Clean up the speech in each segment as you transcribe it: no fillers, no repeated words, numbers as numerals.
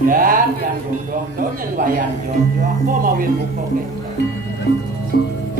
Dan yang duduk yang wayan jojo aku mau buka ke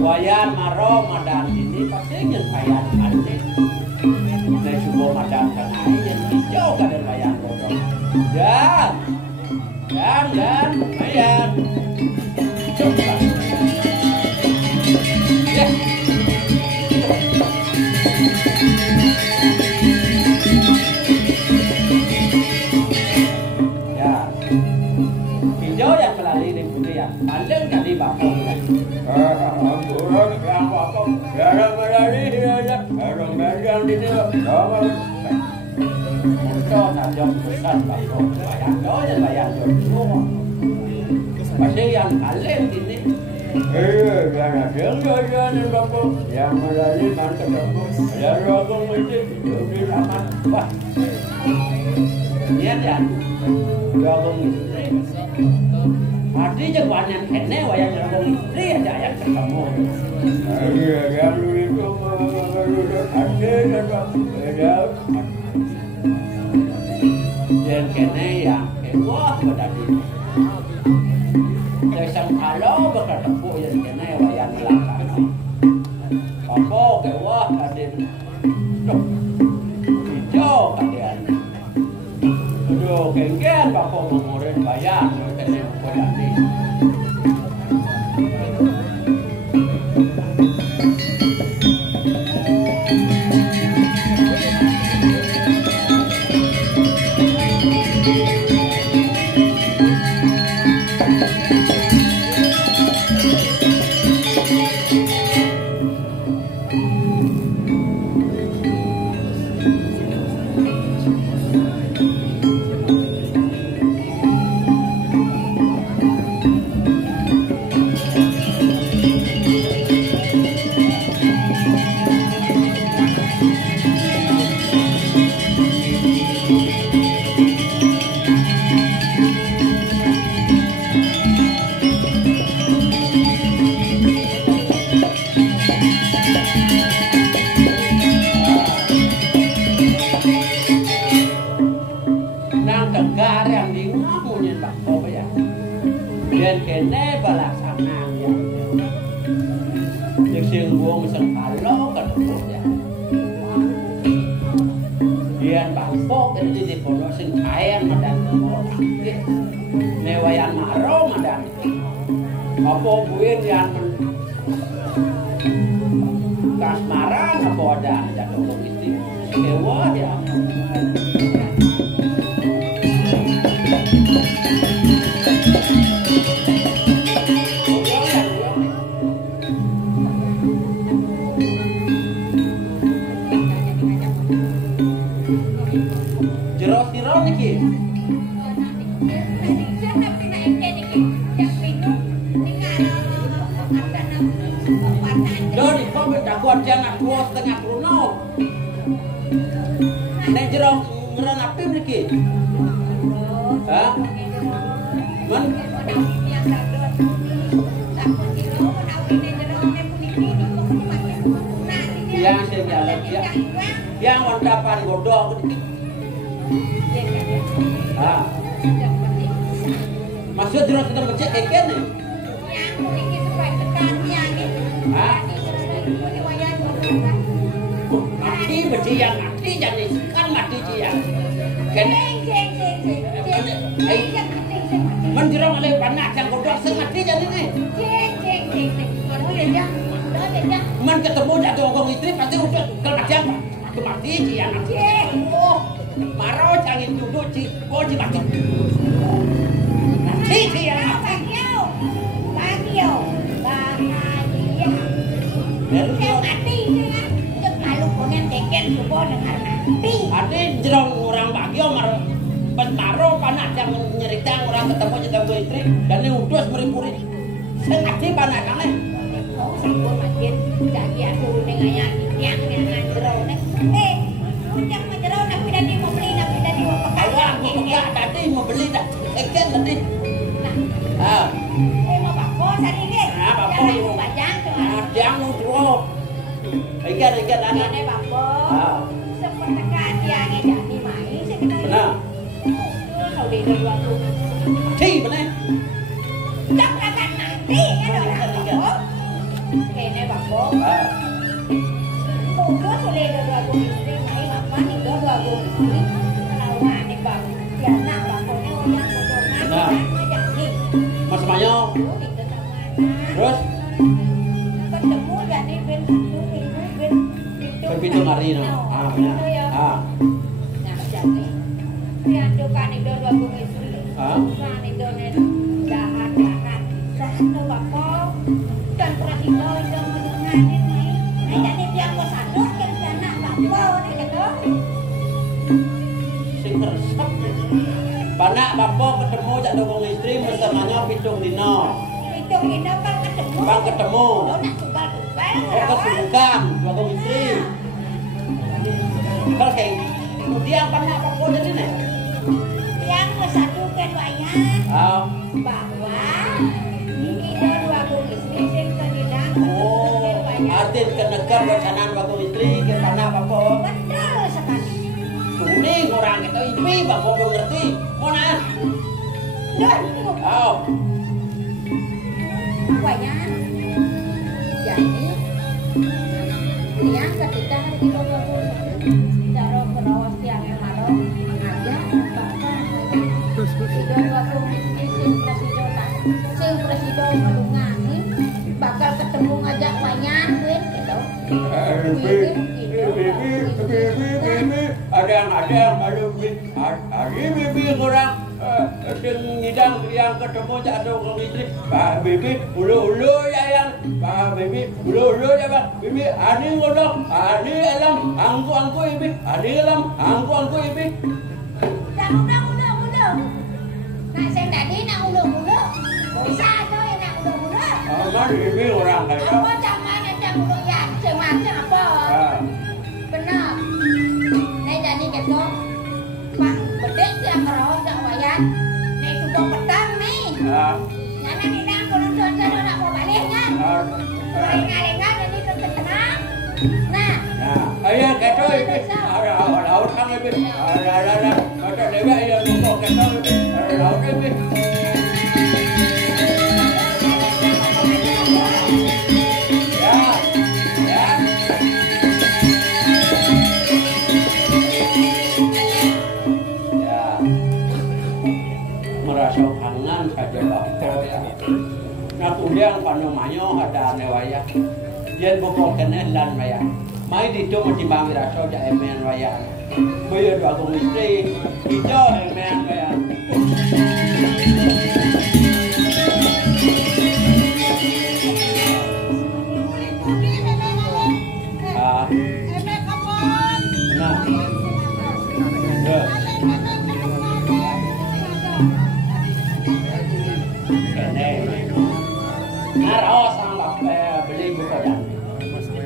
wayan maro madan ini pasti yang wayan ane nek subo madan kanai yang hijau kan wayan jojo dan wayan coba ya hijau yang keliling itu ya paling tadi bakal pasti yang paling ini yang melalui mantap ya rogong itu di aman wah iya dan rogong istri artinya banyak kene wayang rogong istri aja yang ketemu yang itu dan kene yang wah berarti Desang kalau berkata bu yang kena wayang belakang, apa kewah kaden, hijau kaden, aduh kengken bapak mengurin bayang kena berarti. Dan kene balaksananya yang sing wong sing kalo ketemu ya dian bangkok ini di pondok sing air madan ne wayan maro madan apa buin yang kasmaran apa ada jatuh logistik sewa ya Jero niki. Dori kok dakwah jangan kuat tengah runo. Nek jero ngerenapim niki. Hah? Man yang saya jalan ya. Yang wandapan godong ah, maksud jelas kita ngecek ikan nih? Ah, mati berjiang mati jadi kan mati jiang. Kene, menjerong oleh panas yang godong semati jadi nih. Men ketemu jatuh orang istri pasti udah kelajang mati jiang. Oh. Maro jangan duduk ci, oh ci mati. Ci yang bahagia. Yang mati ya. Cek malu punya teken subuh dengar mati. Ade jerong orang bahagia maro panas yang nyerita orang ketemu jatuh istri dan ini udus meripuri. Sengaja panas kane. Oh sampun makin jadi aku dengan yang jerong nih. Yang menjerau nak tadi mau beli pekerjaan enggak tadi mau beli dah ikan tadi nah mau bako tadi ke bako mau bajang bajang mau jual ikan anak ini bako seperti kan dia jadi mai sekitar dua aku. Di mana? Tak akan mati kan orang. Kene bako. Mudah sulit dua aku istri mai apa nih dua aku istri. Lawan nih bang. Ya nak bakonya orang potongan. Jadi. Mas Mayo. Terus ketemu jadi ben pintu hari no. Benar. Nah, jadi piandu kan itu dua aku istri. Kan itu nih dahan. Satu bako dan prasino itu menunganin nih. Jadi tiang ko sadut kan anak bako nih gitu. Sing resep. Panak bako ketemu jak dukung istri mesenanya pitung dino. Pitung dino kan ketemu. Bang ketemu. Nak tunggal-tunggal. Kesungkan dukung istri. Kalau kayak kemudian panak bako jadi nih. Tiang ko sadut kan wayang. Bahwa artin kenegam wacanaan waktu istri ke tanah bapak. Betul sekali. Kuning orang itu ipi bapak belum ngerti. Mana? Dan. Oh. Apanya? Jadi yang ketika hari itu bapak taruh kerawas tiang yang malam aja bapak. Sudah waktu istri sing presiden melungani bakal ketemu ngajak wayang gitu. Ada yang malu hari bibi orang ngidang yang ketemu jatuh ke istri Pak bibi ulu ya yang Pak bibi ulu ya Pak bibi ani ngolok ani alam angku ibi ani alam angku ibi udah nah saya tadi nak ulu bisa tuh ya nak ulu mari ibi orang kayak apa zaman ada ulu ya macam apa benar nih jadi gitu Pak bedek dia kerawat jak wayang nih sudah petang nih nana nih nak nonton saya nak mau balik kan ringan jadi tenang nah ayo gitu ibi ada laut kan ibi ada macam dewa yang nonton gitu ibi ada laut ibi merasa kangen saja bakso ya. Nah kemudian panomanyo ada newaya. Dia bukan kenalan waya. Mai di tu mesti bangi rasa ja emen waya. Boyo dua aku istri hijau emen waya.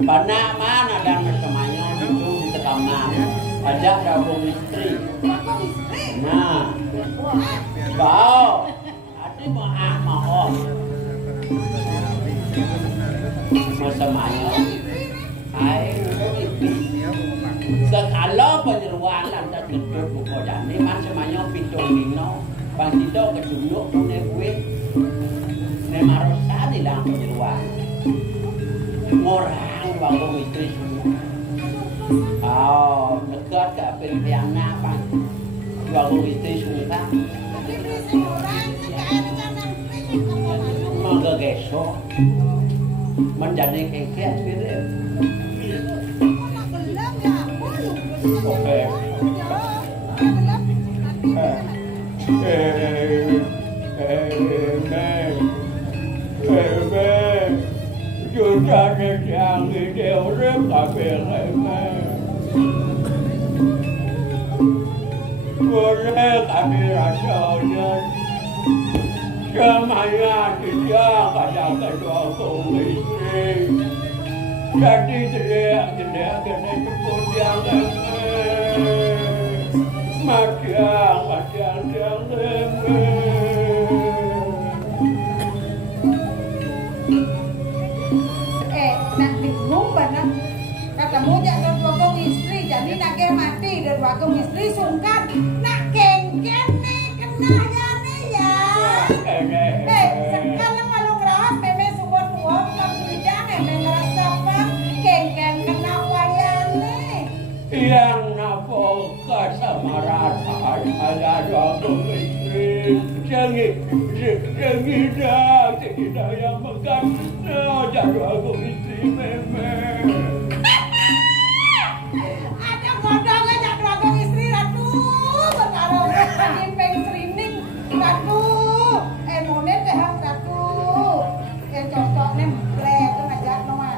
Panak mana dan semuanya itu di kamar ajak gabung istri. Nah, kau ada mau semuanya. Sekala penyeruan lantas gedut buku jani man semuanya pitung dino bang itu keduduk punya kue ne marosa di dalam penyeruan orang bangun istri semua. Oh, dekat ke pimpinan apa? Bangun istri semua. Mangga gesok menjadi kekeh sendiri. Oke. Juta yang ide urip kabeh meh. Boleh kami rasanya semuanya tidak ada kedua istri. Jadi tidak kena ceput yang macam yang nak bingung banget ketemu jangan dua istri jadi nak mati dan dua istri sungkan nak kengken nih kena Aduh aku istri Jangi dah tidak yang makan Jatuh aku istri memang Ada godongnya jatuh aku istri Ratu Berkaro ngimpeng serining Ratu Emone tehang Ratu Yang cocoknya blek ngajak nama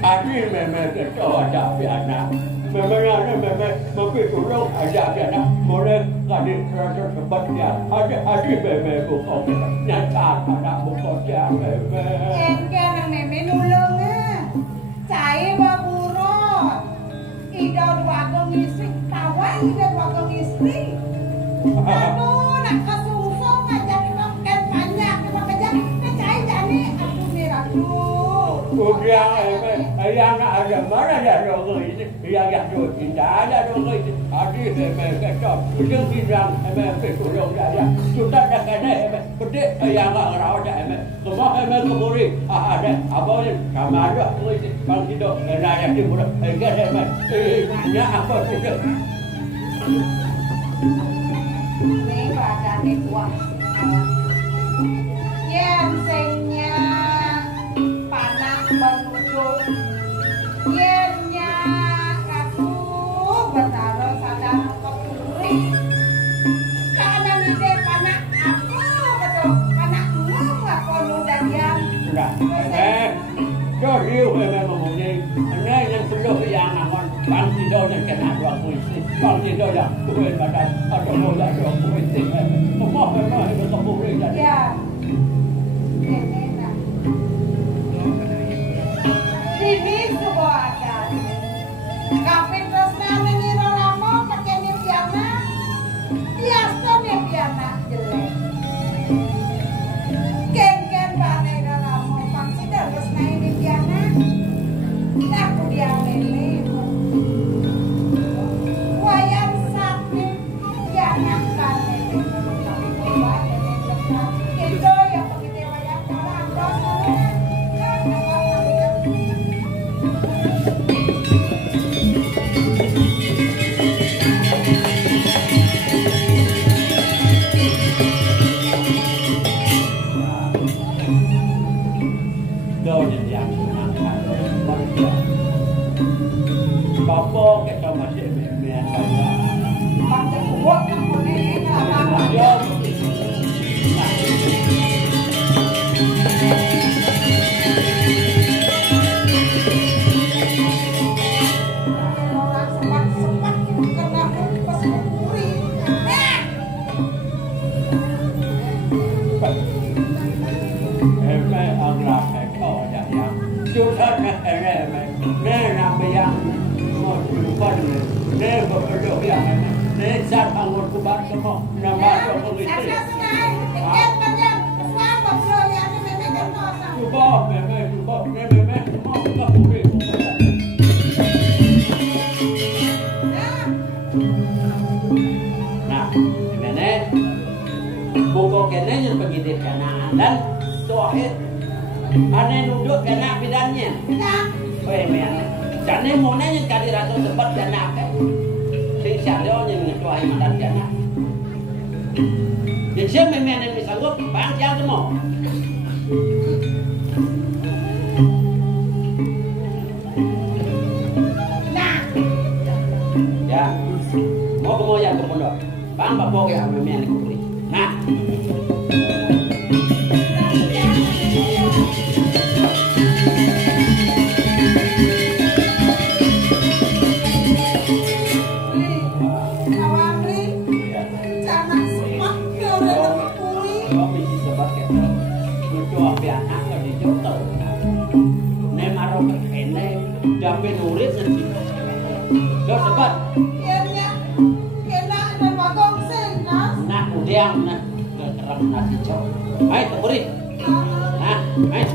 Adi memang kecoh ada anak memang mungkin turun ada anak boleh tadi terasa sempat ya adi memang bukan nyata anak bukan ya memang engke nang meme nulung cai baburot ida dua istri tawai ida dua istri aduh nak kesungsung ngajak token banyak makanya cai jani aku nih Ratu udah yang ada mana ya dong ini yang tuh tidak ada dong ini adi memang kecoh yang bilang memang turun ya sudah dah kena gede yang ngerawat memang semua memang kemuri ada apa ni kamar ada ini bang itu kena yang di mulut enggak memang ya apa sudah nih badannya kuat yang sengnya panah menuju yennya Ratu bertaro sadar kepuri karena ide panah aku betul panah ngomong aku udah diam cho riu memang ngomongnya này yang perlu yang aman bang tidak yang kena dua polisi bang tidak yang kuat badan atau muda dua polisi semua memang itu kepuri jadi ya ini sebuah adat kapit resna mengira lama pakai nipiana biasa nipiana jelek ken bane lama pangsi dah resna nipiana nak dia lele wayang sakit piana bane itu yang pakai wayang kalah Bapak kita masih memang pakai kuat yang boleh kalau dan tohid ane duduk kena bidannya oh men jane mone yang kali ratu sempat jana ke sing syalo yang ngetuai mandan jana jadi siapa men yang sanggup bang yang semua nah ya mau ke moyang ke pondok bang bapak ya men yang kupri nah Dapat nulis nanti. Gak sempat. Iya, kena dan bagong senas. Nah, udah nak terang nasi cok. Ayo, tempuri. Nah, ayo.